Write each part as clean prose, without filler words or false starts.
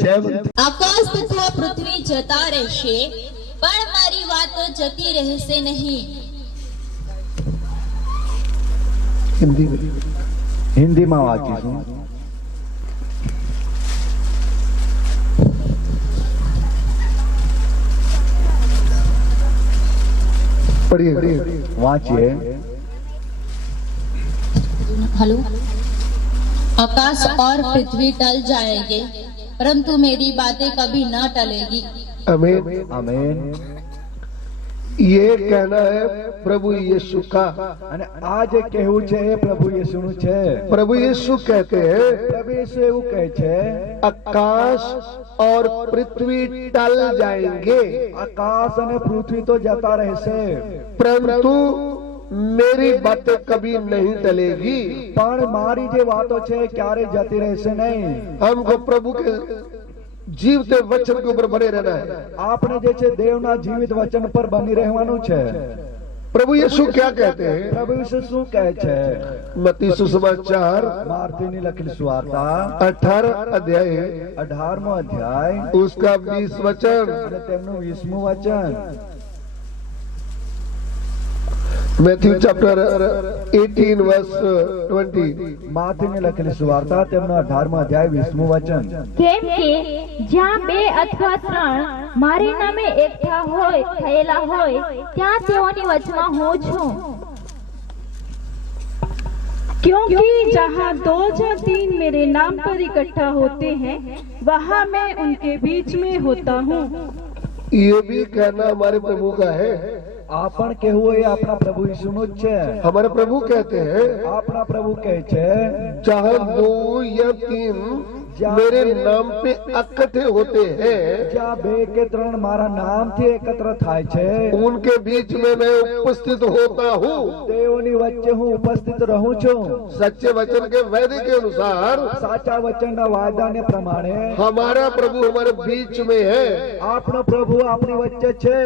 આકાશ તથા પૃથ્વી જતા રહેશે પણ મારી વાતો જતી રહેશે નહીં. હિન્દીમાં વાંચીશું. पढ़िए वाचिए. हेलो. आकाश और पृथ्वी टल जाएंगे परंतु मेरी बातें कभी न टलेगी. आमीन आमीन. ये कहना है प्रभु यीशु का. અને આ જે કહેવું છે એ પ્રભુ યેશુનું છે. प्रभु यीशु कहते हैं પ્રભુ યેશુ એવું કહે છે आकाश और पृथ्वी टल जाएंगे આકાશ અને પૃથ્વી તો જતા રહેશે परंतु मेरी बातें कभी नहीं टलेगी. પણ મારી જે વાતો છે ક્યારે જતી રહેશે નહીં. हमको प्रभु के जीवते वचन के ऊपर बने रहना है. આપણે જે છે દેવના જીવિત વચન પર બની રહેવાનું છે. प्रभु यीशु क्या कहते हैं? પ્રભુ યેશુ શું કહે છે? मत्ती सुसमाचार માર્થીની લખેલી સુવાર્તા 18 अध्याय 18મો અધ્યાય उसका 20 वचन અને તેમનું 20મું વચન. Matthew chapter 18 verse 20. માર્થીની લખેલી સુવાર્તા તેમનો 18મો અધ્યાય 20મું વચન. કેમ કે જ્યાં બે અથવા ત્રણ મારી નામે એકઠા હોય થયેલા હોય ત્યાં તેઓની વચમાં હું છું. क्योंकि जहाँ 2 या 3 मेरे नाम पर इकट्ठा होते हैं वहाँ मैं उनके बीच में होता हूँ. ये भी कहना हमारे प्रभु का है. આ પણ કહેવું એ આપણા પ્રભુ ઈસુનું જ છે. हमारे प्रभु कहते हैं આપણા પ્રભુ કહે છે जहाँ 2 या 3 मेरे नाम पे इकट्ठे होते हैं જ્યાં 2 કે 3 મારા નામથી એકત્ર થાય છે उनके बीच में मैं उपस्थित होता हूँ. તેઓની વચ્ચે હું ઉપસ્થિત રહું છું. सच्चे वचन के वायदे के अनुसार સાચા વચનના વાયદાને પ્રમાણે हमारा प्रभु हमारे बीच में है. આપણો પ્રભુ આપણી વચ્ચે છે.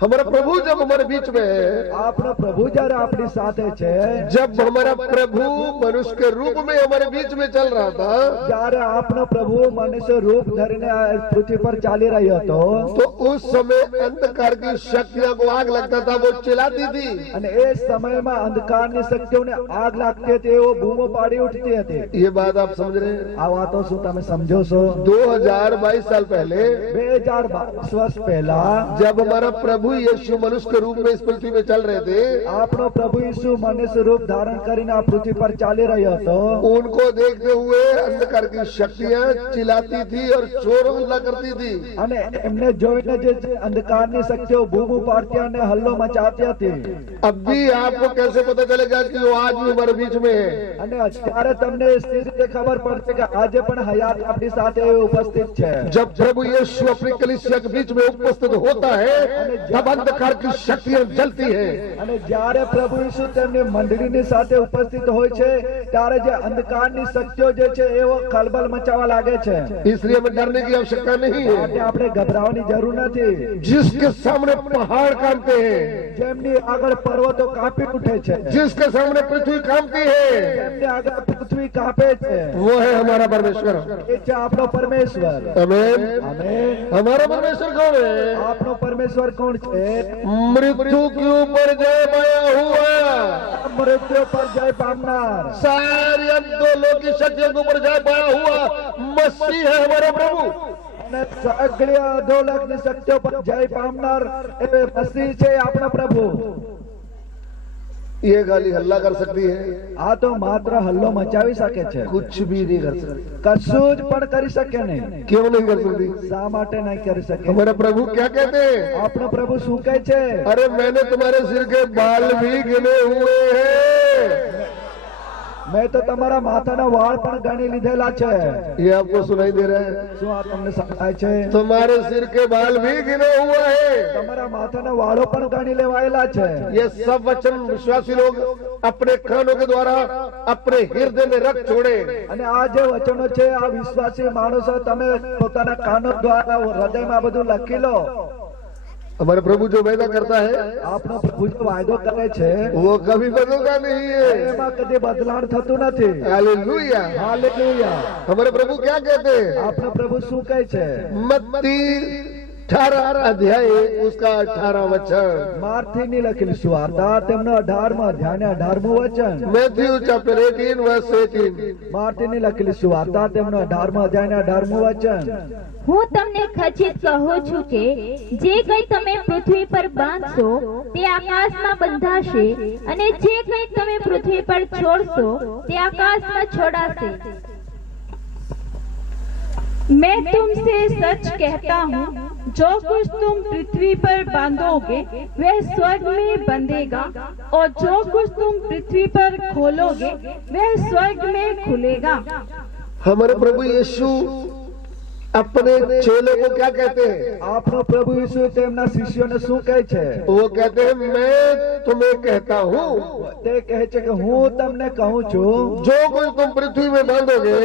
हमारा प्रभु जब हमारे बीच में है, આપણો પ્રભુ જ્યારે આપણી સાથે છે, जब हमारा प्रभु मनुष्य के रूप में हमारे बीच में चल रहा था, જ્યારે આપણો પ્રભુ મનુષ્ય રૂપ ધરીને આ પૃથ્વી પર ચાલી રહ્યો હતો तो उस समय अंधकार की शक्तियों को आग लगता था, वो चिल्लाती थी. અને એ સમયમાં અંધકારની શક્તિઓને આગ લાગતી હતી, એવો બૂમો પાડી ઉઠતી હતી. ये बात आप समझ रहे हैं? આ વાતો શું તમે સમજો છો? 2022 साल पहले 2022 વર્ષ પહેલા जब हमारा प्रभु यीशु मनुष्य के रूप में इस पृथ्वी में चल रहे थे, આપણો પ્રભુ ઈસુ મનુષ્ય રૂપ ધારણ કરીને આ પૃથ્વી પર ચાલી રહ્યો હતો. उनको देखते हुए अंधकार की शक्तियां चिल्लाती थी और शोर हल्ला करती थी. અને એમને જોઈને જે અંધકારની શક્તિઓ બૂમ પાડતી અને હલ્લો મચાવતી હતી. अब भी आपको कैसे पता चलेगा कि वो आज भी हमारे बीच में है? અને અત્યારે તમને એ રીતે ખબર પડશે કે આજે પણ હયાત આપણી સાથે ઉપસ્થિત છે. जब प्रभु यीशु अपनी कलीसिया के बीच में उपस्थित होता है, तब अंधकार की शक्तियां जलती है. અને જ્યારે પ્રભુ ઈસુ તેમની મંડળીની સાથે ઉપસ્થિત હોય છે ત્યારે જે અંધકારની શક્તિઓ જે છે એવો ખળબળ મચાવવા લાગે છે. इसलिए हमें डरने की आवश्यकता नहीं है. માટે આપણે ગભરાવાની જરૂર નથી. जिसके सामने पहाड़ कांपते हैं, જેમની આગળ પર્વતો કાપી ઉઠે છે, जिसके सामने पृथ्वी कांपती है, જેમની આગળ પૃથ્વી કાપે છે, वो है हमारा परमेश्वर. એ છે આપણો પરમેશ્વર. आमीन. આમેન. हमारा परमेश्वर कौन है? આપણો પરમેશ્વર કોણ છે? मृत्यु के ऊपर जय पाया हुआ, મૃત્યુ પર જય પામનાર, सारी अंधों की शक्तियों के ऊपर जय पाया हुआ मसीह है हमारा प्रभु. અને સગળી અધોલોકની શક્તિઓ પર જય પામનાર એ મસીહ છે આપણો પ્રભુ. ये गाली हल्ला कर सकती है, આ તો માત્ર હલ્લો મચાવી શકે છે, कुछ भी नहीं कर सकती. કશું જ પણ કરી શકે નહીં. क्यों नहीं कर सकती? શા માટે નહીં કરી શકે? हमारा प्रभु क्या कहते हैं? આપણો પ્રભુ શું કહે છે? अरे मैंने तुम्हारे सिर के बाल भी गिने हुए हैं. મેં તો તમારા માથાના વાળ પણ ગણી લીધેલા છે. ये आपको सुनाई दे रहा है? શું આ તમને સમજાય છે? तुम्हारे सिर के बाल भी गिने हुआ है. તમારા માથાના વાળો પણ ગણી લેવાયેલા છે. ये सब वचन विश्वासी लोग अपने कानों के द्वारा अपने हृदय में रख छोड़े. અને આ જે વચનો છે આ વિશ્વાસી માણસો તમે પોતાના કાનો દ્વારા હૃદયમાં બધું લખી લો. हमारे प्रभु जो वायदा करता है આપનો પ્રભુ જો વાયદો કરે છે वो कभी बदलता नहीं है। એમાં કદી બદલાણ થતું નથી। हालेलुया। હાલેલુયા। हमारे प्रभु क्या कहते हैं? આપનો પ્રભુ શું કહે છે? मत्ती 18 अध्याय उसका 18 वचन। માર્થીની લખેલી સુવાર્તા તેમનો 18મો અધ્યાય ને 18મું વચન। Matthew chapter 18 verse 18। માર્થીની લખેલી સુવાર્તા તેમનો 18મો અધ્યાય ને 18મું વચન। હું તમને ખચિત કહું છું કે જે કંઈ તમે પૃથ્વી પર બાંધશો તે આકાશમાં બંધાશે અને જે કંઈ તમે પૃથ્વી પર છોડશો તે આકાશમાં છોડાશે। मैं तुमसे सच कहता हूँ, जो कुछ तुम पृथ्वी पर बांधोगे वह स्वर्ग में बंधेगा और जो कुछ तुम पृथ्वी पर खोलोगे वह स्वर्ग में खुलेगा। हमारे प्रभु यीशु अपने चेलों को क्या कहते हैं? આપનો પ્રભુ ઈસુ તેમના શિષ્યોને શું કહે છે? वो कहते हैं मैं तुम्हें कहता हूँ તે કહે છે કે હું તમને કહું છું जो कुछ तुम पृथ्वी में बांधोगे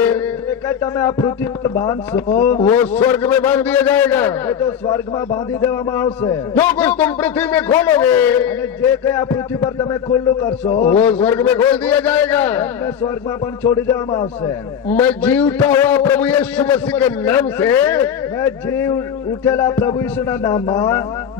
જે કંઈ તમે આ પૃથ્વી પર બાંધશો वो स्वर्ग में बांध दिया जाएगा। એ તો સ્વર્ગમાં બાંધી દેવામાં આવશે जो कुछ तुम पृथ्वी में खोलोगे અને જે કંઈ આ પૃથ્વી પર તમે ખુલ્લું કરશો वो स्वर्ग में खोल दिया जाएगा। તમને સ્વર્ગમાં પણ છોડી દેવામાં આવશે। मैं जीवता हुआ प्रभु यीशु मसीह के नाम से મેં જીવ ઉઠેલા પ્રભુ ઈસુના નામમાં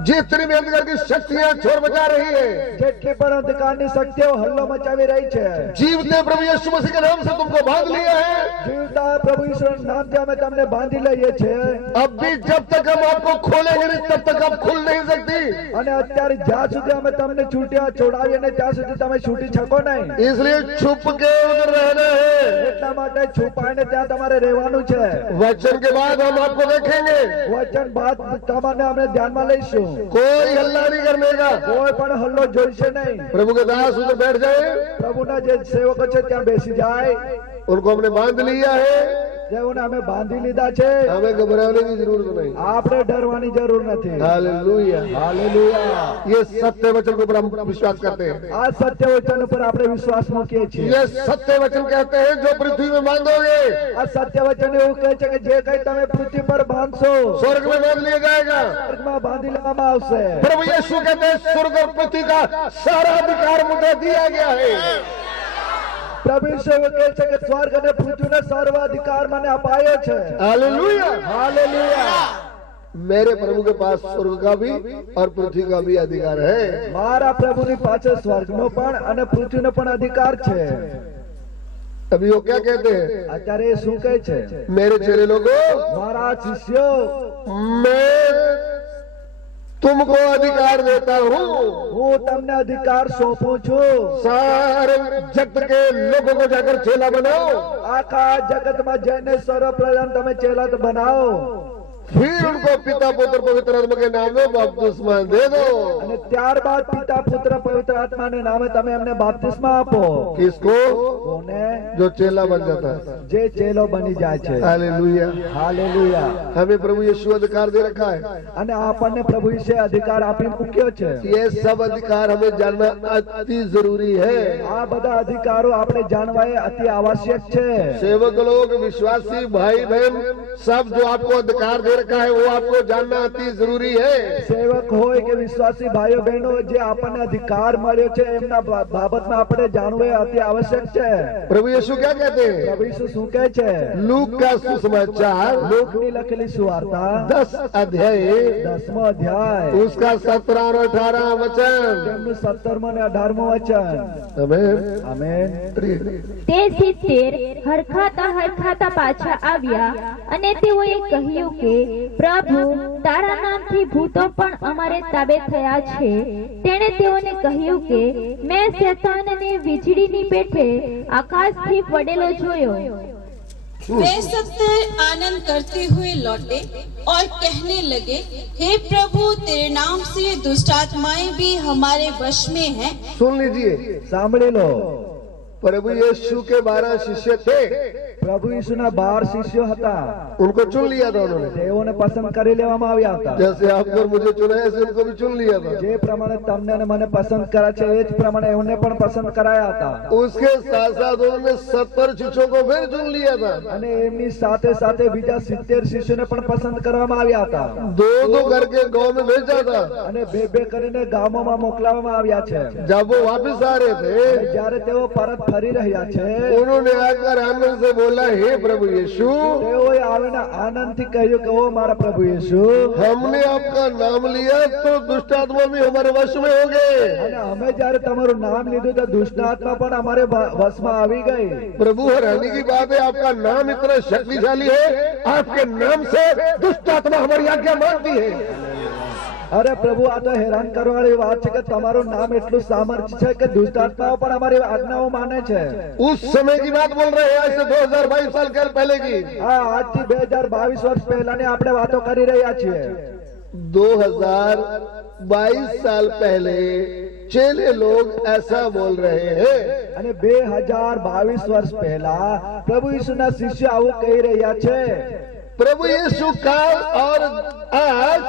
जितनी भी अंधकार की शक्तियां छोर मचा रही है જેટલી પણ અંધકારની શક્તિઓ હલ્લો મચાવી રહી છે जीवते प्रभु यीशु मसीह के नाम से तुमको बांध लिया है। જીવતા પ્રભુ ઈસુના નામથી અમે તમને બાંધી લઈએ છીએ। अब भी जब तक हम आपको खोलेंगे नहीं तब तक आप खुल नहीं सकती। અને અત્યારે જ્યાં સુધી અમે તમને છૂટ્યા છોડાવીએ ને ત્યાં સુધી તમે છૂટી શકો નહીં। इसलिए छुप के उधर रहना है। એટલા માટે છુપાઈને ત્યાં તમારે રહેવાનું છે। वचन के बाद हम आपको देखेंगे। વચન બાદ તમને અમે ધ્યાનમાં લઈશું। कोई हल्ला नहीं करने का। કોઈ પણ હલ્લો જોઈશે નહીં। प्रभु के दास उधर बैठ जाए। પ્રભુના જે સેવકો છે ત્યાં બેસી જાય। उनको हमने बांध लिया है। જેઓને અમે બાંધી લીધા છે हमें घबराने की जरूरत नहीं। આપણે ડરવાની જરૂર નથી। हालेलुया। હાલેલુયા। ये सत्य वचन के ऊपर हम विश्वास करते हैं। આ સત્ય વચન ઉપર આપણે વિશ્વાસ મૂકીએ છીએ। ये सत्य वचन कहते हैं जो पृथ्वी में बांधोगे આ સત્ય વચન એવું કહે છે કે જે કંઈ તમે પૃથ્વી પર બાંધશો स्वर्ग में बांध लिया जाएगा। સ્વર્ગમાં બાંધી લેવામાં આવશે। प्रभु यीशु कहते हैं स्वर्ग और पृथ्वी का सारा अधिकार मुझे दिया गया है। પ્રભુ ઈસુ એવું કહે છે કે સ્વર્ગ અને પૃથ્વીનો સર્વાધિકાર મને અપાયો છે। हालेलुया। હાલેલુયા। मेरे प्रभु के पास स्वर्ग का भी और पृथ्वी का भी अधिकार है। મારા પ્રભુની પાસે સ્વર્ગનો પણ અને પૃથ્વીનો પણ અધિકાર છે। अभी वो क्या कहते हैं? અત્યારે એ શું કહે છે? मेरे चेले लोगों, મારા શિષ્યો मैं तुमको अधिकार देता हूँ હું તમને અધિકાર સોંપું છું। सारे जगत के लोगों को जाकर चेला बनाओ। આખા જગતમાં જઈને સર્વપ્રધાન તમે ચેલા બનાવો। फिर उनको पिता पुत्र पवित्र आत्मा के नाम में बपतिस्मा दे दो। અને ત્યારબાદ પિતા પુત્ર પવિત્ર આત્માને નામે તમે એમને બાપ્તિસ્મા આપો। किसको? કોને? जो चेला बन जाता है। જે ચેલો બની જાય છે। हालेलुया। હાલેલુયા। हमें प्रभु यीशु अधिकार दे रखा है। અને આપણને પ્રભુ વિશે અધિકાર આપી મૂક્યો છે। ये सब अधिकार हमें जानना अति जरूरी है। આ બધા અધિકારો આપણે જાણવા એ અતિ આવશ્યક છે। सेवक लोग, विश्वासी भाई बहन सब जो आपको अधिकार दे रखा है वो आपको जानना अति जरूरी है। સેવક હોય કે વિશ્વાસી ભાઈઓ બહેનો જે આપણને અધિકાર મળ્યો છે એમના બાબતમાં આપણે જાણવું એ અતિ આવશ્યક છે। प्रभु यीशु क्या कहते हैं? પ્રભુ ઈસુ શું કહે છે? लूक का सुसमाचार લૂકની લખેલી સુવાર્તા 10 अध्याय 10મો અધ્યાય उसका 17 और 18 वचन। તેમનું 17મું અને 18મું વચન। आमेन। આમેન। તે 70 હરખાતા પાછા આવ્યા અને તેઓએ કહ્યું કે પ્રભુ તારા નામથી ભૂતો પણ અમારે તાબે થયા છે। તેણે તેઓને કહ્યું કે મેં શેતાનને વીજળીની પેઠે આકાશથી પડેલો જોયો। वे 70 आनंद करते हुए लौटे और कहने लगे, हे प्रभु तेरे नाम से दुष्ट आत्माएं भी हमारे वश में हैं। सुन लीजिए, સાંભળી લો। प्रभु यीशु के 12 शिष्य थे। પ્રભુ ઈસુના 12 શિષ્યો હતા, उनको चुन लिया था उन्होंने। તેઓને પસંદ કરી લેવામાં આવ્યા હતા। जैसे आपको और मुझे चुना है, ऐसे उनको भी चुन लिया था। જે પ્રમાણે તમને અને મને પસંદ કર્યા છે એ જ પ્રમાણે એમને પણ પસંદ કરાયા હતા। उसके साथ साथ उन्होंने 70 शिष्यों को फिर चुन लिया था। અને એમની સાથે સાથે બીજા 70 શિષ્યોને પણ પસંદ કરવામાં આવ્યા હતા। दो दो करके गांव में भेजा था। અને બે બે કરીને ગામોમાં મોકલવામાં આવ્યા છે। जब वो वापस आ रहे थे, જ્યારે તેઓ પરત ફરી રહ્યા છે, उन्होंने आकर आनंद से बोला, हे प्रभु यीशु, તેઓએ આવીને આનંદથી કહ્યું કે ઓ મારા પ્રભુ યીશુ, हमने आपका नाम लिया तो दुष्ट आत्मा भी हमारे वश में हो गए। અને અમે જ્યારે તમારું નામ લીધું તો દુષ્ટ આત્મા પણ અમારે વશમાં આવી ગઈ। प्रभु, हैरानी की बात है, आपका नाम इतना शक्तिशाली है, आपके नाम से दुष्ट आत्मा हमारी आज्ञा मानती है। અરે પ્રભુ, આ તો હેરાન કરવાવાળી વાત છે કે તમારું નામ એટલું સામર્થ્ય છે કે દુષ્ટ આત્માઓ પણ અમારી આજ્ઞાઓ માને છે। उस समय की बात बोल रहे हैं, आज से 2022 साल पहले की। હા, આજથી 2022 વર્ષ પહેલાની આપણે વાતો કરી રહ્યા છીએ। 2022 साल पहले चेले लोग ऐसा बोल रहे हैं। અને 2022 વર્ષ પહેલા પ્રભુ ઈસુના શિષ્ય આવું કહી રહ્યા છે। प्रभु यीशु काल और आज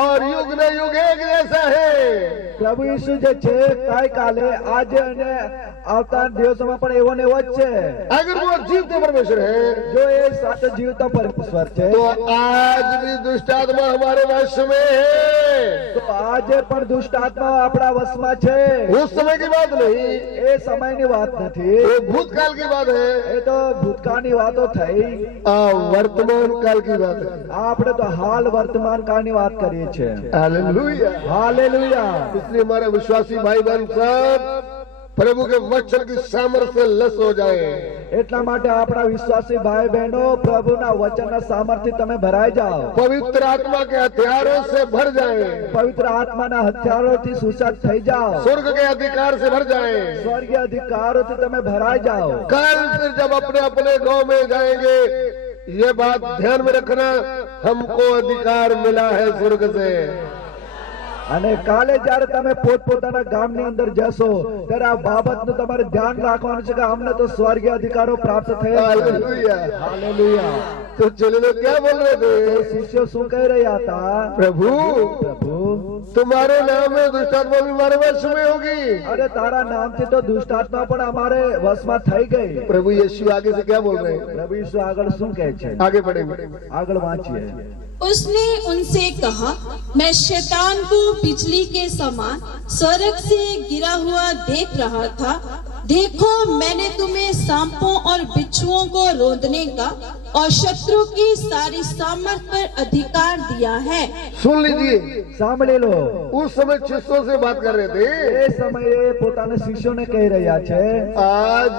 और युग न युग एक जैसा है। પ્રભુ ઈસુ જે છે કાય કાલે આજે અને આવતા દિવસોમાં પણ એવો ને એવો જ છે। अगर वो जीवते परमेश्वर है જો એ સાચો જીવતો પરમેશ્વર છે तो आज भी दुष्ट आत्मा हमारे वश में है। તો આજે પણ દુષ્ટ આત્માઓ આપણા વશમાં છે। उस समय की बात नहीं, એ સમયની વાત નથી, वो भूतकाल की बात है। એ તો ભૂતકાળની વાતો થઈ। वर्तमान काल की बात है। આપણે તો હાલ વર્તમાન કાળની વાત કરીએ છીએ। हालेलुया। હાલેલુયા। इसलिए हमारे विश्वासी भाई बहन सब प्रभु के वचन की सामर्थ्य से लस हो जाए। એટલા માટે આપણા વિશ્વાસી ભાઈ બહેનો પ્રભુના વચનના સામર્થ્ય તમે ભરાઈ જાઓ। पवित्र आत्मा के हथियारों से भर जाए। પવિત્ર આત્માના હથિયારોથી સુસજ્જ થઈ જાઓ। स्वर्ग के अधिकार से भर जाए। સ્વર્ગીય અધિકારોથી તમે ભરાઈ જાઓ। कल फिर जब अपने अपने गांव में जाएंगे, ये बात ध्यान में रखना, हमको अधिकार मिला है स्वर्ग से। અને કાલે જ્યારે તમે પોતપોતાના ગામની અંદર જશો ત્યારે આ બાબતનું તમારે ધ્યાન રાખવાનું છે કે અમને તો સ્વર્ગીય અધિકારો પ્રાપ્ત થયા છે। हालेलुया। હાલેલુયા। तो चले लोग क्या बोल रहे थे? શિષ્યો શું કહી રહ્યા હતા? प्रभु, પ્રભુ, तुम्हारे नाम में दुष्ट आत्मा भी हमारे वश में होगी। અરે તારા નામથી તો દુષ્ટ આત્મા પણ અમારે વશમાં થઈ ગઈ। प्रभु यीशु आगे से क्या बोल रहे हैं? પ્રભુ ઈસુ આગળ શું કહે છે? आगे बढ़ेंगे। આગળ વાંચીએ। उसने उनसे कहा, मैं शैतान को बिजली के समान स्वर्ग से गिरा हुआ देख रहा था। देखो, मैंने तुम्हें सांपों और बिच्छुओं को रोंदने का और शत्रु की सारी सामर्थ पर अधिकार दिया है। सुन लीजिए, સાંભળી લો। उस समय शिष्यों से बात कर रहे थे, એ સમયે પોતાના શિષ્યોને કહી રહ્યા છે। आज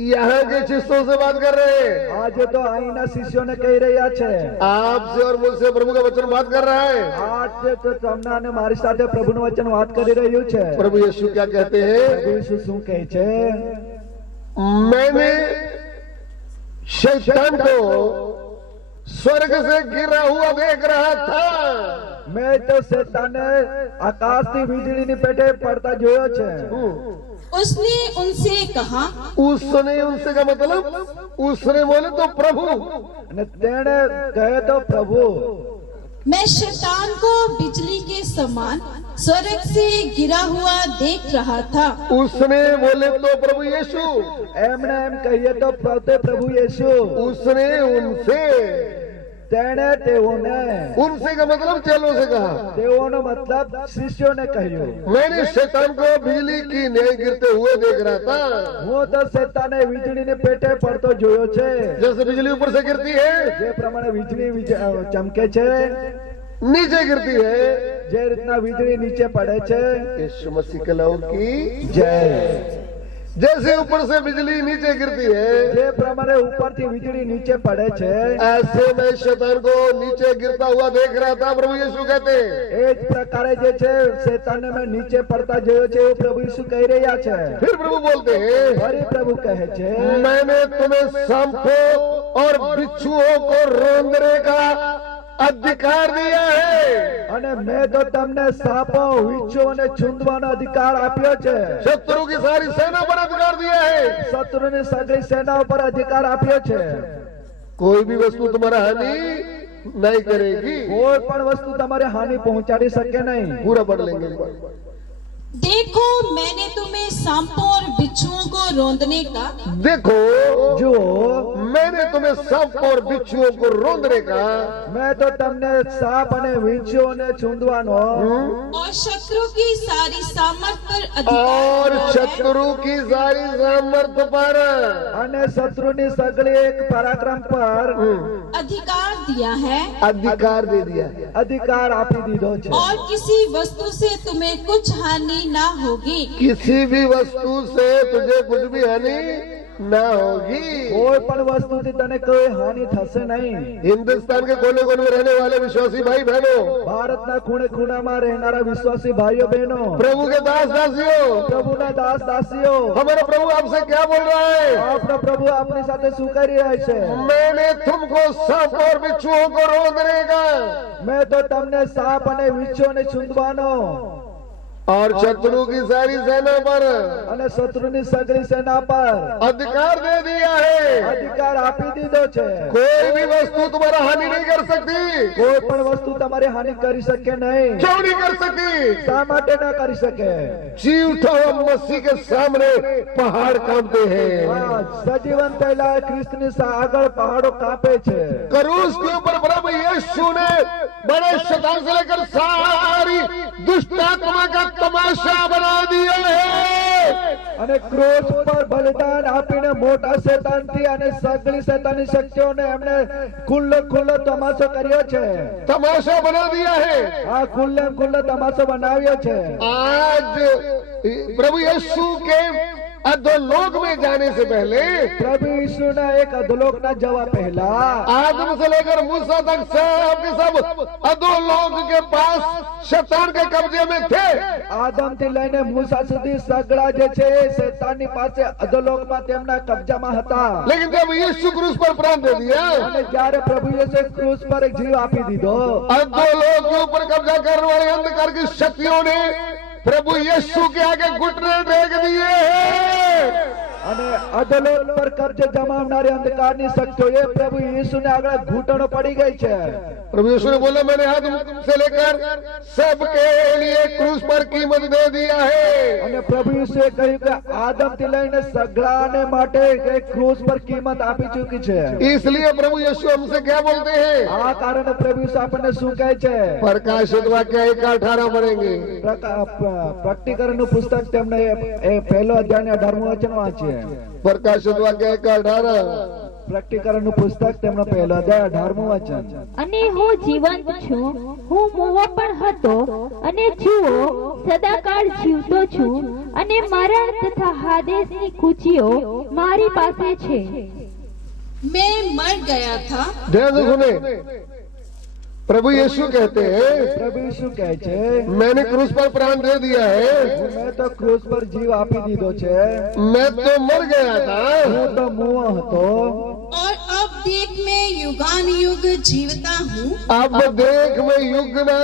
यहाँ के शिष्यों से बात कर रहे हैं। આજે તો અહીંના શિષ્યોને કહી રહ્યા છે। आपसे और मुझसे प्रभु का वचन बात कर रहा है। આજે તો તમને અને મારી સાથે પ્રભુનું વચન વાત કરી રહ્યું છે। प्रभु यीशु क्या कहते हैं? પ્રભુ ઈસુ શું કહે છે? मैंने शैतान को स्वर्ग से गिरा हुआ देख रहा था। મેં તો શેતાને આકાશથી વીજળીની પેટે પડતા જોયો છે। उसने उनसे कहा, उसने उनसे का मतलब, उसने बोले तो प्रभु। અને તેણે કહે તો પ્રભુ, मैं शैतान को बिजली के समान स्वर्ग से गिरा हुआ देख रहा था। उसने बोले तो प्रभु यीशु। એમણે એમ કહીએ તો પોતે પ્રભુ યેશુ। उसने उनसे, તેણે તેઓને, उनसे का मतलब चेलों से कहा। તેઓનો મતલબ શિષ્યોને કહ્યું। मैंने शैतान को बिजली की न्याय गिरते हुए देख रहा था। હું તો શેતાને વીજળીની પેટે પડતો જોયો છે। जैसे बिजली ऊपर से गिरती है, જે પ્રમાણે વીજળી ચમકે છે, नीचे गिरती है। જે રીતના વીજળી નીચે પડે છે। यीशु मसीह के नाम की જય। जैसे ऊपर से बिजली नीचे गिरती है, જે પ્રમાણે ઉપરથી વીજળી નીચે પડે છે, ऐसे मैं शैतान को नीचे गिरता हुआ देख रहा था। प्रभु यीशु कहते हैं। એ જ પ્રકારે જે છે શેતાનને મેં નીચે પડતા જોયો છે એવું પ્રભુ ઈસુ કહી રહ્યા છે। फिर प्रभु बोलते हैं, ફરી પ્રભુ કહે છે, मैंने तुम्हें सांपों और बिच्छुओं को रोंदने का अधिकार दिया है। અને મેં તો તમને સાપો વીંછો અને છૂંદવાનો અધિકાર આપ્યો છે शत्रु की सारी सेना पर अधिकार दिया है। શત્રુની સગળી સેનાઓ પર અધિકાર આપ્યો છે कोई भी वस्तु तुम्हारा हानि नहीं करेगी। કોઈ પણ વસ્તુ તમારે હાનિ પહોંચાડી શકે નહીં पूरा पढ़ लेंगे एक बार। देखो मैंने तुम्हें सांपों और बिच्छुओं को रौंदने का देखो જુઓ मैंने तुम्हें सांप और बिच्छुओं को रोंदने का મેં તો તમને સાપ અને વીંછો અને છૂંદવાનો और शत्रु की सारी सामर्थ पर और अधिकार दिया है। शत्रु की सारी सामर्थ्य पर અને શત્રુની સગળી એક પરાક્રમ પર अधिकार दिया है अधिकार दे दिया है। અધિકાર આપી દીધો છે और किसी वस्तु से तुम्हें कुछ हानि ना होगी। किसी भी वस्तु से तुझे कुछ भी हानि न होगी। કોઈ પણ વસ્તુથી તને કોઈ હાનિ થશે નહીં हिंदुस्तान के कोने कोने में रहने वाले विश्वासी भाई बहनों, ભારતના ખૂણે ખૂણામાં રહેનારા વિશ્વાસી ભાઈઓ બહેનો प्रभु के दास दासियों, પ્રભુના દાસ દાસીઓ हमारा प्रभु आपसे क्या बोल रहा है? આપનો પ્રભુ આપની સાથે શું કરી રહ્યા છે मैंने तुमको सांप और बिच्छुओं को रोकने का મેં તો તમને સાપ અને વીંછોને છૂંદવાનો और शत्रु की सारी सेना पर અને શત્રુની સગળી સેના પર अधिकार दे दिया है। અધિકાર આપી દીધો છે कोई भी वस्तु तुम्हारा हानि नहीं कर सकती। કોઈ પણ વસ્તુ તમારી હાનિ કરી શકે નહીં क्यों नहीं कर सकती? શા માટે ન કરી શકે जीवता हुआ मसीह के सामने पहाड़ कांपते हैं। હા, સજીવન પહેલા ખ્રિસ્તની આગળ પહાડો કાપે છે क्रूस के ऊपर प्रभु यीशु ने बड़े शैतान से लेकर सारी दुष्ट आत्मा का तमाशा बना दिया है। અને ક્રોસ પર બલિદાન આપીને મોટા શેતાનથી અને સગળી શેતાની શક્તિઓને એમને ખુલ્લો તમાશો કર્યો છે तमाशा बना दिया है। આ ખુલ્લો તમાશો બનાવ્યો છે आज प्रभु यीशु के अधोलोक में जाने से पहले પ્રભુ ઈસુના એક અધોલોકના જવા પહેલા आदम से लेकर मूसा तक सब के सब अधोलोक के पास शैतान के कब्जे में थे। આદમથી લઈને મૂસા સુધી સગળા જે છે એ શેતાનની પાસે અધોલોકમાં તેમના કબજામાં હતા लेकिन जब यीशु क्रूस पर प्राण दे दिया, અને જ્યારે પ્રભુ ઈસુએ ક્રૂસ પર એક જીવ આપી દીધો अधोलोक के ऊपर कब्जा करने वाले अंधकार की शक्तियों ने प्रभु यीशु के आगे घुटने टेक दिए हैं। અને અધોલોક પર કબજે જમાવનારી અંધકારની શક્તિઓએ પ્રભુ ઈસુને આગળ ઘૂંટણો પડી ગઈ છે प्रभु यीशु ने बोला मैंने आदम से लेकर सबके लिए क्रूस पर कीमत दे दिया है। અને પ્રભુ ઈસુએ કહ્યું કે આદમથી લઈને સગળાને માટે એક ક્રૂસ પર કિંમત આપી ચૂકી છે इसलिए प्रभु यीशु हमसे क्या बोलते हैं? આ કારણે પ્રભુ ઈસુ આપણને શું કહે છે प्रकाशित वाक्य 1:18 पढ़ेंगे। પ્રકટીકરણનું પુસ્તક તેમને એ પહેલો અધ્યાયને 18મું વચન વાંચીએ प्रकाशित वाक्य 1:18 પ્રકટીકરણનું પુસ્તક તેમનો પહેલો અધ્યાય 18મું વચન અને હું જીવંત છું, હું મોવો પણ હતો, અને જુઓ સદાકાળ જીવતો છું, અને મરણ તથા હાદેસની કૂચીઓ મારી પાસે છે। मैं मर गया था ध्यान से सुने, प्रभु यीशु कहते हैं પ્રભુ ઈસુ કહે છે मैंने क्रूस पर प्राण दे दिया है। મેં તો ક્રૂસ પર જીવ આપી દીધો છે मैं तो मर गया था, હું તો મુવો હતો और अब देख मैं युगान युग जीवता हूँ अब देख मैं युग न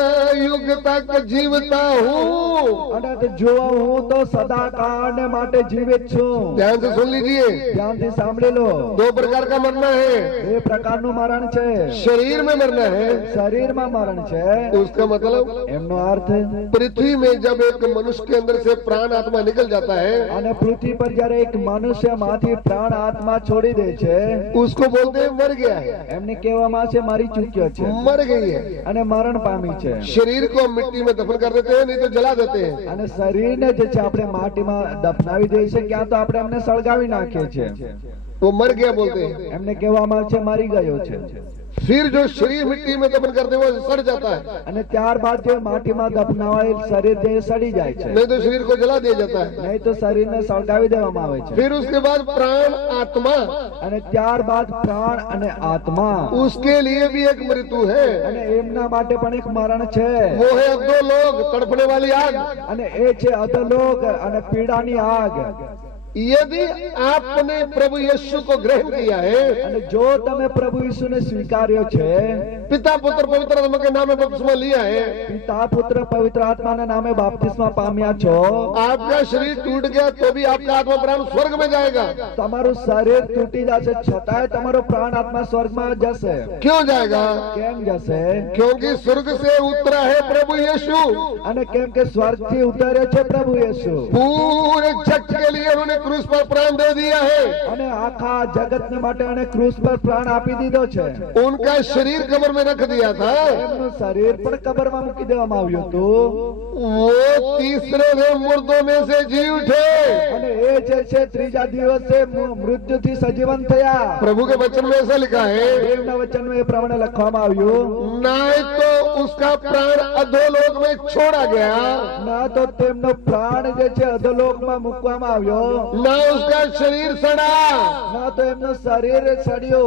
युग तक जीवता हूँ। અને તે જોવા હું તો સદાકાળને માટે જીવિત છું ध्यान से सुन लीजिए, ધ્યાનથી સાંભળી લો 2 प्रकार का मरना है। બે પ્રકારનું મરણ છે शरीर में मरना है, શરીરમાં મરણ છે उसका मतलब એમનો અર્થ पृथ्वी में जब एक मनुष्य के अंदर से प्राण आत्मा निकल जाता है, અને પૃથ્વી પર જ્યારે એક મનુષ્યમાંથી પ્રાણ આત્મા છોડી દે છે उसको बोलते हैं मर गया है, એમને કહેવામાં છે મરી ચૂક્યો છે मर गई है। અને મરણ પામી છે शरीर को हम मिट्टी में दफन कर देते हैं, नहीं तो जला देते हैं। અને શરીરને જે છે આપણે માટીમાં દફનાવી દઈએ છીએ ક્યાં તો આપણે એમને સળગાવી નાખીએ છીએ वो मर गया बोलते हैं। એમને કહેવામાં આવે છે મરી ગયો છે फिर जो शरीर मिट्टी में दफन करते हैं वो सड़ जाता है, અને ત્યારબાદ જે માટીમાં દફનાવાયેલ શરીર જે સડી જાય છે नहीं तो शरीर को जला दिया जाता है। નહીં તો શરીરને સળગાવી દેવામાં આવે છે फिर उसके बाद प्राण आत्मा, અને ત્યારબાદ પ્રાણ અને આત્મા उसके लिए भी एक मृत्यु है। અને એમના માટે પણ એક મરણ છે वो है अधोलोक, तड़पने वाली आग। અને એ છે અધોલોક અને પીડાની આગ यदि आपने प्रभु यीशु को ग्रहण किया है, અને જો તમે પ્રભુ ઈસુને સ્વીકાર્યો છે, पिता पुत्र पवित्र आत्मा के नाम में बपतिस्मा लिया है, પિતા પુત્ર પવિત્ર આત્માના નામે બાપ્તિસ્મા પામ્યા છો, आपका शरीर टूट गया तो भी आपका आत्मा प्राण स्वर्ग में जाएगा। તમારું શરીર તૂટી જશે છતાંય તમારો પ્રાણ આત્મા સ્વર્ગમાં જશે। क्यों जाएगा? કેમ જશે? क्योंकि स्वर्ग से उतरा है प्रभु यीशु। અને કેમ કે સ્વર્ગથી ઉતર્યો છે પ્રભુ యేసు, पूरे जग के लिए उन्होंने क्रूस पर प्राण दे दिया है। અને આખા જગતને માટે એને ક્રૂસ પર પ્રાણ આપી દીધો છે। उनका शरीर कब्र में रख दिया था, એમનું શરીર પણ કબરમાં મૂકી દેવામાં આવ્યું હતું, वो तीसरे दिन मुर्दों में से जी उठे। અને એ જે છે ત્રીજા દિવસે મૃત્યુથી સજીવન થયા। प्रभु के वचन में ऐसा लिखा है, દેવના વચનમાં એ પ્રમાણે લખવામાં આવ્યું, ना तो उसका प्राण अधोलोक में छोड़ा गया, ના તો તેમનો પ્રાણ જે છે અધોલોકમાં મૂકવામાં આવ્યો, ना उसका शरीर सड़ा। ના તો એમનું શરીર સડ્યું।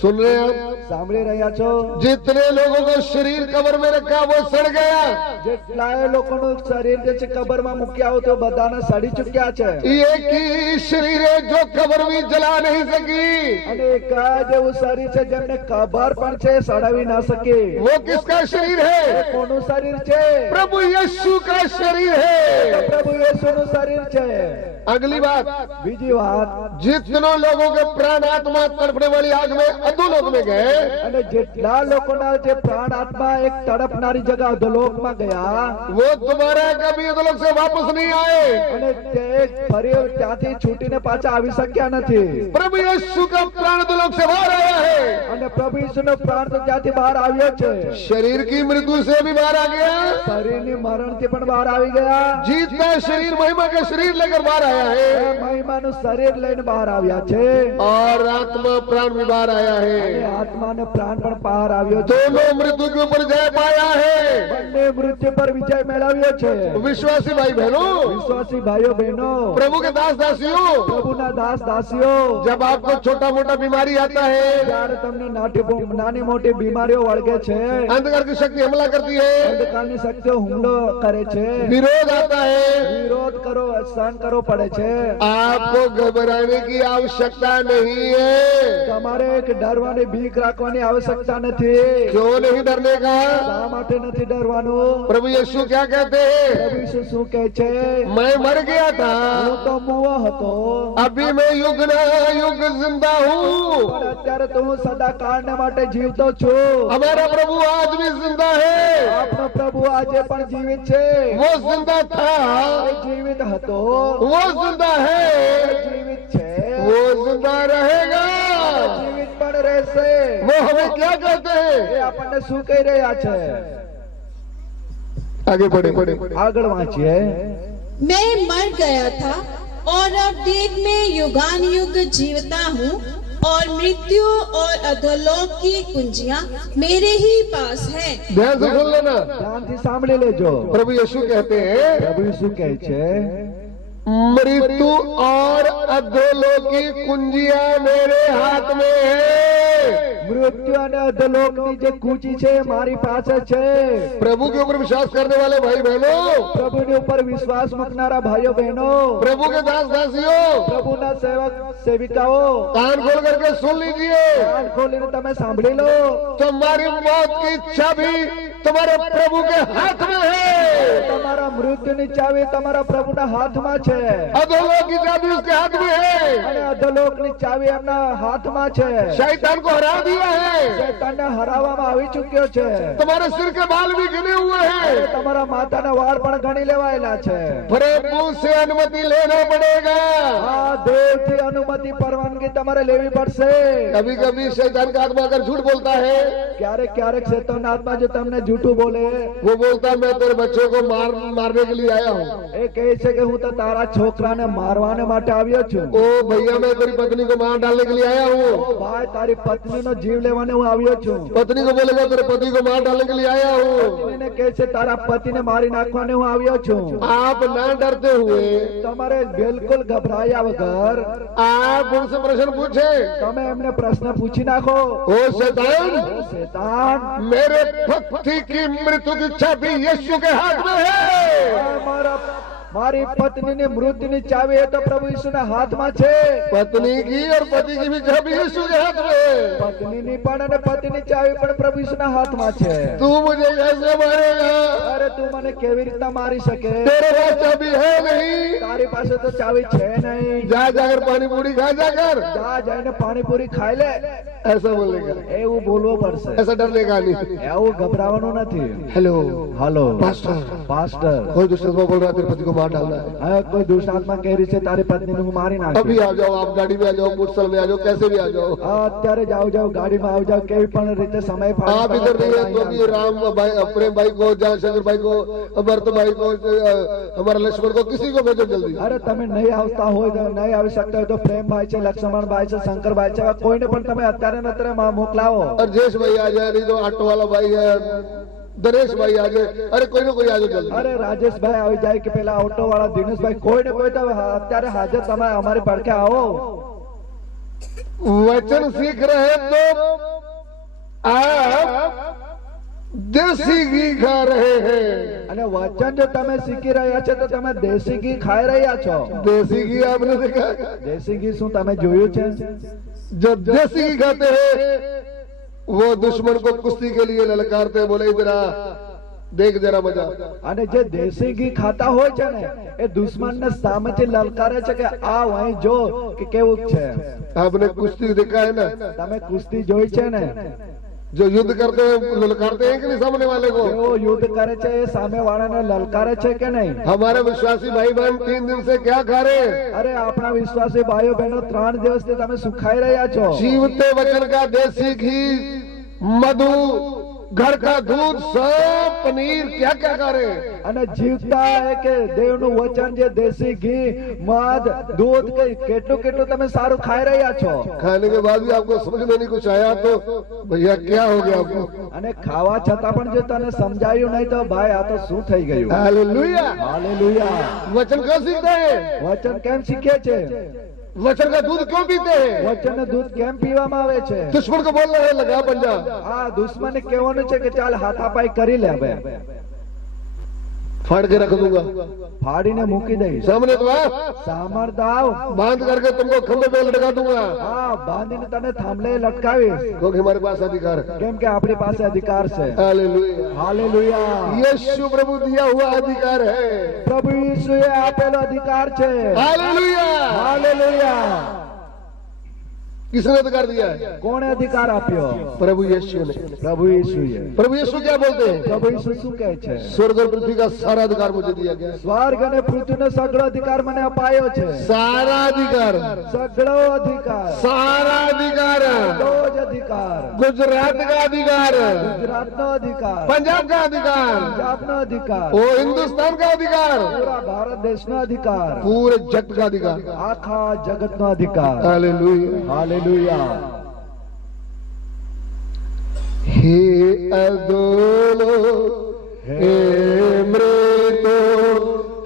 सुन रहे हैं आप? સાંભળી રહ્યા છો? जितने लोगों को शरीर कब्र में रखा वो सड़ गया। જેટલાય લોકોનું શરીર જે છે કબરમાં મૂક્યા હોય તો બધાને સડી ચૂક્યા છે। एक ही शरीर है जो कब्र भी जला नहीं सकी। અને એક જ એવું શરીર છે જેમને કબર પણ છે સડાવી ના શકે। वो किसका शरीर है? કોનું શરીર છે? प्रभु यीशु का शरीर है। પ્રભુ યેસુનું શરીર છે। अगली बात, બીજી વાત, जितनों लोगों के प्राण आत्मा तड़पने वाली आग में अधोलोक में गए, અને જેટલા લોકોના જે પ્રાણ આત્મા એક તડપનારી જગા અધોલોકમાં ગયા, वो दोबारा कभी अधोलोक से वापस नहीं आए। અને તે ફરી ત્યાંથી છૂટીને પાછા આવી શક્યા નથી। प्रभु यीशु का प्राण अधोलोक से बाहर आया है। અને પ્રભુ ઈસુનો પ્રાણ તો ત્યાંથી બહાર આવ્યો છે। शरीर की मृत्यु से भी बाहर आ गया, શરીરની મરણથી પણ બહાર આવી ગયા। जीता शरीर महिमा के शरीर लेकर बाहर आया है, મહિમાનું શરીર લઈને બહાર આવ્યા છે। और आत्मा प्राण भी बाहर आया અને है। આત્મા ને પ્રાણ પણ બહાર આવ્યો છે। दोनों मृत्यु के ऊपर जय पाया है। બંને મૃત્યુ પર વિજય મેળવ્યો છે। विश्वासी भाई बहनों, વિશ્વાસી ભાઈઓ બહેનો, प्रभु के दास दासियों, પ્રભુના દાસ દાસીઓ, जब आपको छोटा मोटा बीमारी आता है, જ્યારે તમને નાની મોટી બીમારીઓ વળગે છે, अंधकार की शक्ति हमला करती है, અંધકારની શક્તિઓ હુમલો કરે છે, विरोध आता है, વિરોધ કરો સહન કરવો પડે છે। आपको घबराने की आवश्यकता नहीं है। તમારે એક ડરવાની બીક રાખવાની આવશ્યકતા નથી। क्यों नहीं डरने का? શા માટે નથી ડરવાનું? प्रभु यीशु क्या कहते हैं? પ્રભુ ઈસુ શું કહે છે? मैं मर गया था, હું તો મુવો હતો, अभी मैं युग न युग जिंदा हूँ। પણ અત્યારે તો હું સદાકાળને માટે જીવતો છું। हमारा प्रभु आज भी जिंदा है। આપણો પ્રભુ આજે પણ જીવિત છે। वो जिंदा था, એ જીવિત હતો, वो जिंदा એ है, જીવિત છે, वो जिंदा रहेगा। જીવિત પણ રહેશે। वो हमें क्या कहते એ हैं? આપણને શું કહી રહ્યા છે? आगे बढ़े। આગળ વાંચીએ। मैं मर गया था और अब देख मैं युगान युग जीवता हूँ, और मृत्यु और अधोलोक की कुंजियां मेरे ही पास हैं। ध्यान से सुन लेना, ધ્યાનથી સાંભળી લેજો। प्रभु यीशु कहते हैं, પ્રભુ ઈસુ કહે છે, मृत्यु और अधोलोक की कुंजियां मेरे हाथ में है। મૃત્યુ અને અધોલોકની જે કૂંચી છે એ મારી પાસે છે। प्रभु के ऊपर विश्वास करने वाले भाई बहनों, પ્રભુની ઉપર વિશ્વાસ મૂકનારા ભાઈઓ બહેનો, प्रभु के दास दासियों, પ્રભુના સેવક સેવિકાઓ, कान खोल करके सुन लीजिए। કાન ખોલીને તમે સાંભળી લો। तुम्हारी मौत की चाबी तुम्हारे प्रभु के हाथ में है। તમારા મૃત્યુની ચાવી તમારા પ્રભુના હાથમાં છે, अधोलोक की चाबी उसके हाथ में है। અને અધોલોકની ચાવી એમના હાથમાં છે। शैतान को हरा दिया है। શૈતાનને હરાવવામાં આવી ચૂક્યો છે। तुम्हारे सिर के बाल भी गिने हुए અને हैं। તમારા માથાના વાળ પણ ગણી લેવાયેલા છે। प्रभु से अनुमति लेना पड़ेगा। આ દેવથી अनुमति परवानगी તમારે લેવી પડશે। कभी कभी शैतान का आत्मा अगर झूठ बोलता है, ક્યારેક ક્યારેક શૈતાનનો આત્મા જો તમને જૂઠું બોલે, वो बोलता है मैं तेरे बच्चों को मारने के लिए आया हूँ। એ કહે છે કે હું તો તારા છોકરાને મારવાને માટે આવ્યો છું। ओ भैया मैं तेरी पत्नी को मार डालने के लिए आया हूँ। ઓ ભાઈ તારી પત્નીનો જીવ લેવાને હું આવ્યો છું। पत्नी को बोलेगा तेरे पति को मार डालने के लिए आया हूँ। પત્નીને કહે છે તારા પતિને મારી નાખવાને હું આવ્યો છું। आप ना डरते हुए તમારે બિલકુલ ગભરાયા વગર आप उनसे प्रश्न पूछे, તમે એમને પ્રશ્ન પૂછી નાખો। ओ शैतान, ओ शैतान, मेरे पति की मृत्यु की चाबी यीशु के हाथ में है। મારા મારી પત્નીની મૃત્યુની ચાવી એ તો પ્રભુ ઈસુના હાથમાં છે. पत्नी की और पति की भी चाबी यीशु के हाथ में. પત્નીની પણ અને પતિની ચાવી પણ પ્રભુ ઈસુના હાથમાં છે. तू मुझे कैसे मारेगा? અરે તું મને કેવી રીતના મારી શકે? तेरे पास चाबी है नहीं. તારી પાસે તો ચાવી છે નહીં. जा जाकर पानी पूरी खा जाकर જા જઈને પાણીપુરી ખાઈ લે. ऐसा बोलेगा. એવું બોલવું પડશે. ऐसा डरने का नहीं. એવું ગભરાવાનું નથી. हेलो હાલો पास्टर, પાસ્ટર, कोई दुष्ट आत्मा बोल रहा है तेरे पति को मार डालना है. હવે કોઈ દુષ્ટ આત્મા કહી રહી છે તારી પત્નીને હું મારી अभी નાખીશ. आ जाओ, आप गाड़ी में आ जाओ, मोटरसाइकिल में आ जाओ, कैसे भी आ जाओ. અત્યારે જાઓ જાઓ ગાડીમાં આવ જાઓ કેવી પણ રીતે સમય आप इधर नहीं है तो ફાળવો. भी राम भाई, प्रेम भाई को, जहाँ शंकर भाई को, भरत भाई को, हमारा लक्ष्मण को, किसी को भेजो जल्दी. અરે તમે નહીં આવતા હોય તો નહીં આવી શકતા હોય તો પ્રેમભાઈ છે, લક્ષ્મણભાઈ છે, શંકરભાઈ છે, એવા કોઈને પણ તમે અત્યારે ને અત્યારે મોકલાવો. और जयेश भाई आ जाए, नहीं तो ऑटो वाला भाई है, दिनेश भाई आ जाए. अरे कोई ना कोई आ जाओ जल्दी. અરે રાજેશભાઈ આવી જાય કે પેલા ઓટો વાળા દિનેશભાઈ કોઈને કોઈ તો અત્યારે હાજર તમે અમારી પડખે આવો. वचन सीख रहे तो आप देसी घी खा रहे हैं. અને વચન જો તમે શીખી રહ્યા છો તો તમે દેશી ઘી ખાઈ રહ્યા છો. देसी घी आपने देखा? દેશી ઘી શું તમે જોયું છે? जो देसी घी खाते हैं वो दुश्मन को कुश्ती के लिए ललकारते हैं, बोले इधर आ, देख जरा मजा. અને જે દેશી ઘી ખાતા હોય છે ને એ દુશ્મનને સામેથી લલકારે છે કે આવ અહીં જો કે કેવું છે. आपने कुश्ती देखा है ना? તમે કુસ્તી જોઈ છે ને? जो युद्ध करते हैं ललकारते हैं कि नहीं सामने वाले को? કેવો યુદ્ધ કરે છે એ સામે વાળાને લલકારે છે કે નહીં? हमारे विश्वासी भाई बहन 3 दिन से क्या खा रहे हैं? અરે આપણા વિશ્વાસી ભાઈઓ બહેનો 3 દિવસથી તમે સુખાઈ રહ્યા છો. जीवते वचन का देसी घी, मधु, घर का दूध, सब पनीर, क्या क्या खा रहे हैं? અને જીવતા એ કે દેવનું વચન જે દેશી ઘી, મધ, दूध કે કેટલું કેટલું તમે સારું ખાઈ રહ્યા છો. खाने के बाद भी आपको समझ में नहीं कुछ आया तो भैया क्या हो गया आपको? અને ખાવા છતાં પણ જો તને સમજાયું નહીં તો ભાઈ આ તો શું થઈ ગયું? हालेलुया. હાલેલુયા. वचन क्यों सीखते हैं? વચન કેમ શીખે છે? वचन का दूध क्यों पीते हैं? વચનનું दूध કેમ પીવામાં આવે છે? दुश्मन को बोलना है लगा पंजा. આ દુશ્મને કહેવાનું છે કે ચાલ હાથાપાઈ કરી લે. હવે फाड़ के रख दूंगा ફાડીને મૂકી દઈશ. सामने तो आ, સામર્થ આવ. बांध करके तुमको खंबे पे लटका दूंगा, હા બાંધીને તને થાંભલે લટકાવીશ. क्योंकि हमारे पास अधिकार है. કેમ કે આપણી પાસે અધિકાર છે. हालेलुया. હાલેલુયા. यीशु प्रभु दिया हुआ अधिकार है. પ્રભુ ઈસુએ આપેલો અધિકાર છે. हालेलुया. હાલેલુયા. किसने अधिकार दिया है? કોણે અધિકાર આપ્યો? प्रभु यीशु ने. પ્રભુ ઈસુએ. प्रभु यीशु क्या बोलते हैं? પ્રભુ ઈસુ શું કહે છે? स्वर्ग और पृथ्वी का सारा अधिकार मुझे दिया गया है. સ્વર્ગ અને પૃથ્વીનો સગળો અધિકાર મને અપાયો છે. सारा अधिकार, સગળો અધિકાર, सारा अधिकार, બધો જ અધિકાર. गुजरात का अधिकार, ગુજરાતનો અધિકાર, पंजाब का अधिकार, પંજાબનો અધિકાર, वो हिंदुस्तान का अधिकार, પૂરા ભારત દેશનો અધિકાર, पूरे जगत का अधिकार. આખા જગતનો અધિકાર. हालेलुया. હાલેલુયા. हे अदोलो, हे मृतो,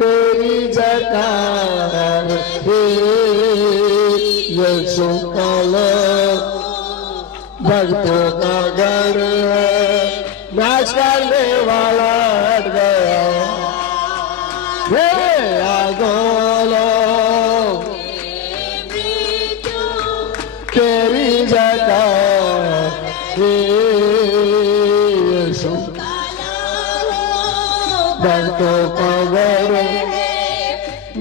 तेरी जकार, हे यीशु काला, भक्तों का गढ़ है, नाच करने वाला हट गया. हे अदोलो, तेरी जकार, हे यीशु भक्तों का गढ़,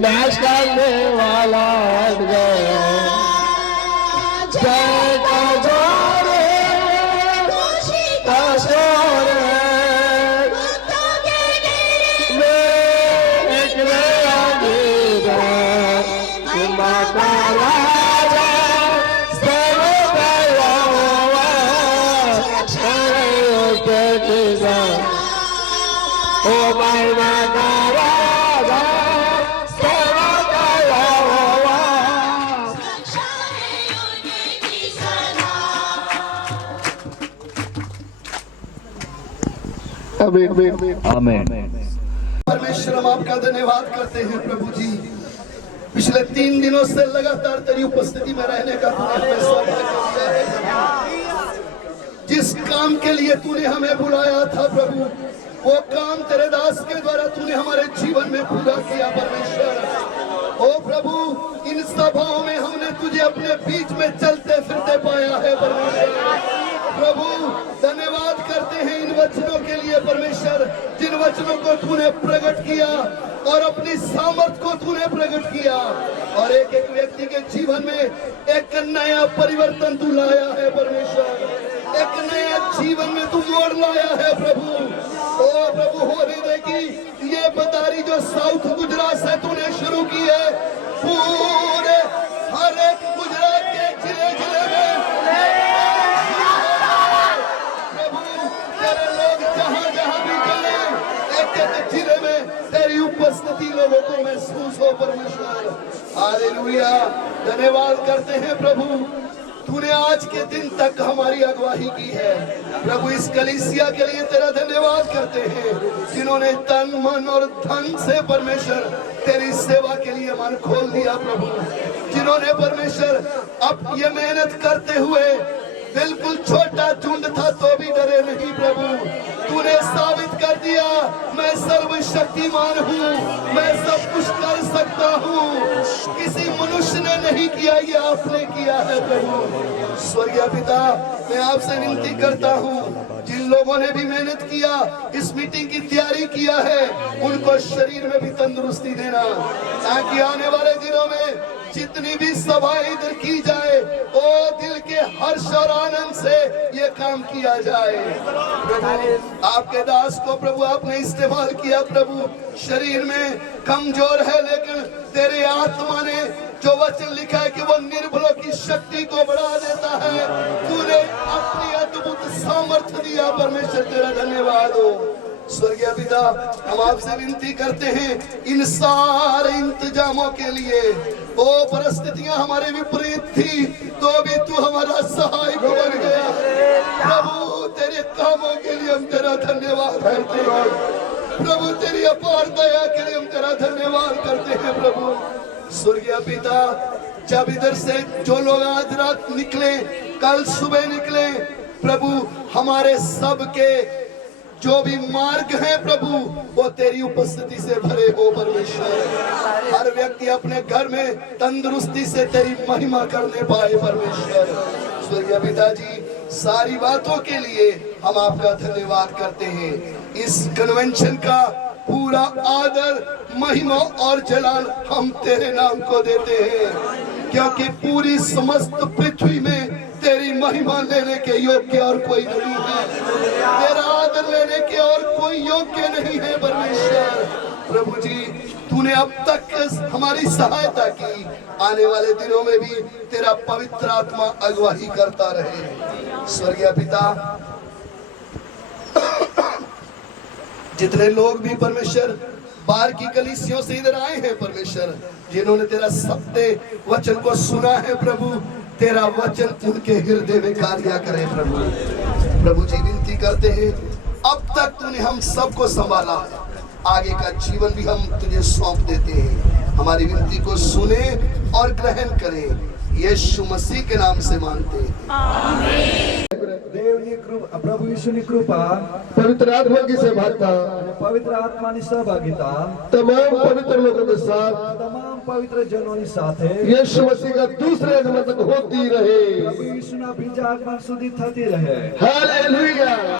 नाच करने वाला हट गया. जय का जोर है, का शोर है, एक नया गीत है, माता राजा सर्वदा यहोवा, सर्वोच्च किसान, ओ महिमा का राजा सर्वदा यहोवा. આમેન. परमेश्वर हम आपका धन्यवाद करते हैं प्रभु जी. पिछले 3 दिनों से लगातार तेरी उपस्थिति में रहने का तूने हमें सौभाग्य दिया है. जिस काम के लिए तूने हमें बुलाया था प्रभु, वो काम तेरे दास के द्वारा तूने हमारे जीवन में पूरा किया परमेश्वर। ओ प्रभु, इन सभाओं में हमने तुझे अपने बीच में चलते फिरते पाया है परमेश्वर। प्रभु धन्यवाद करते हैं इन वचनों के लिए परमेश्वर, जिन वचनों को तूने प्रकट किया और अपनी सामर्थ को तूने प्रकट किया और एक एक व्यक्ति के जीवन में एक नया परिवर्तन तू लाया है परमेश्वर। एक नया जीवन में तू मोड़ लाया है प्रभु। ओ प्रभु, होने दे कि ये बदारी जो साउथ गुजरात से तूने शुरू की है, पूरे हर एक गुजरात के जिले जिले में प्रभु तेरे लोग जहाँ जहाँ भी चले, एक एक जिले में तेरी उपस्थिति लोगों को महसूस हो परमेश्वर। हालेलुया, धन्यवाद करते हैं प्रभु, तूने आज के दिन तक हमारी अगुवाई की है प्रभु। इस कलीसिया के लिए तेरा धन्यवाद करते हैं, जिन्होंने तन मन और धन से परमेश्वर तेरी सेवा के लिए मन खोल दिया प्रभु। जिन्होंने परमेश्वर अब ये मेहनत करते हुए बिल्कुल छोटा झुंड था तो भी डरे नहीं प्रभु। तूने साबित कर दिया मैं सर्वशक्तिमान हूँ, मैं सब कुछ कर सकता हूँ। किसी मनुष्य ने नहीं किया, ये आपने किया है प्रभु। स्वर्गीय पिता, मैं आपसे विनती करता हूँ, जिन लोगों ने भी मेहनत किया, इस मीटिंग की तैयारी किया है, उनको शरीर में भी तंदुरुस्ती देना, ताकि आने वाले दिनों में जितनी भी सभाएं इधर की जाए, वो दिल के हर्ष और आनंद से ये काम किया जाए प्रभु। आपके दास को प्रभु आपने इस्तेमाल किया प्रभु, शरीर में कमजोर है, लेकिन तेरे आत्मा ने जो वचन लिखा है कि वो निर्बलों की शक्ति को बढ़ा देता है, तूने अपनी अद्भुत सामर्थ्य दिया परमेश्वर, तेरा धन्यवाद हो। स्वर्गीय पिता, हम आपसे विनती करते हैं इन सारे इंतजामों के लिए। वो परिस्थितियां हमारे विपरीत थी तो भी तू हमारा सहायक बन गया प्रभु। तेरे कामों के लिए हम तेरा धन्यवाद करते हैं प्रभु, तेरी अपार दया के लिए हम तेरा धन्यवाद करते हैं प्रभु। स्वर्गीय पिता, जब इधर से जो लोग आज रात निकले, कल सुबह निकले प्रभु, हमारे सबके जो भी मार्ग है प्रभु, वो तेरी उपस्थिति से भरे हो परमेश्वर। हर व्यक्ति अपने घर में तंदुरुस्ती से तेरी महिमा करने पाए परमेश्वर। स्वर्गीय पिताजी, सारी बातों के लिए हम आपका धन्यवाद करते हैं। इस कन्वेंशन का पूरा आदर, महिमा और जलाल हम तेरे नाम को देते हैं, क्योंकि पूरी समस्त पृथ्वी में तेरी महिमा लेने के योग्य और कोई नहीं है, तेरा आदर लेने के और कोई योग्य नहीं है परमेश्वर। प्रभु जी, तूने अब तक हमारी सहायता की, आने वाले दिनों में भी तेरा पवित्र आत्मा अगुवाई करता रहे। स्वर्गीय पिता, जितने लोग भी परमेश्वर बाहर की कलीसियों से इधर आए हैं परमेश्वर, जिन्होंने तेरा सत्य वचन को सुना है प्रभु, तेरा वचन उनके हृदय में कार्य करे प्रभु। प्रभु जी, विनती करते हैं, अब तक तूने हम सबको संभाला, आगे का जीवन भी हम तुझे सौंप देते हैं। हमारी विनती को सुने और ग्रहण करें, यीशु मसीह के नाम से मांगते हैं, आमीन। देवनी कृपा, प्रभु यीशुની કૃપા, पवित्र आत्मा की सहभागिता, पवित्र आत्माની सहभागिता तमाम पवित्र लोगों के साथ, તમામ પવિત્ર જનોની સાથે यीशु मसीह का दूसरे आगमन तक होती रहे। પ્રભુ યીશુના બીજા આગમન સુધી થતી રહે। हालेलुया।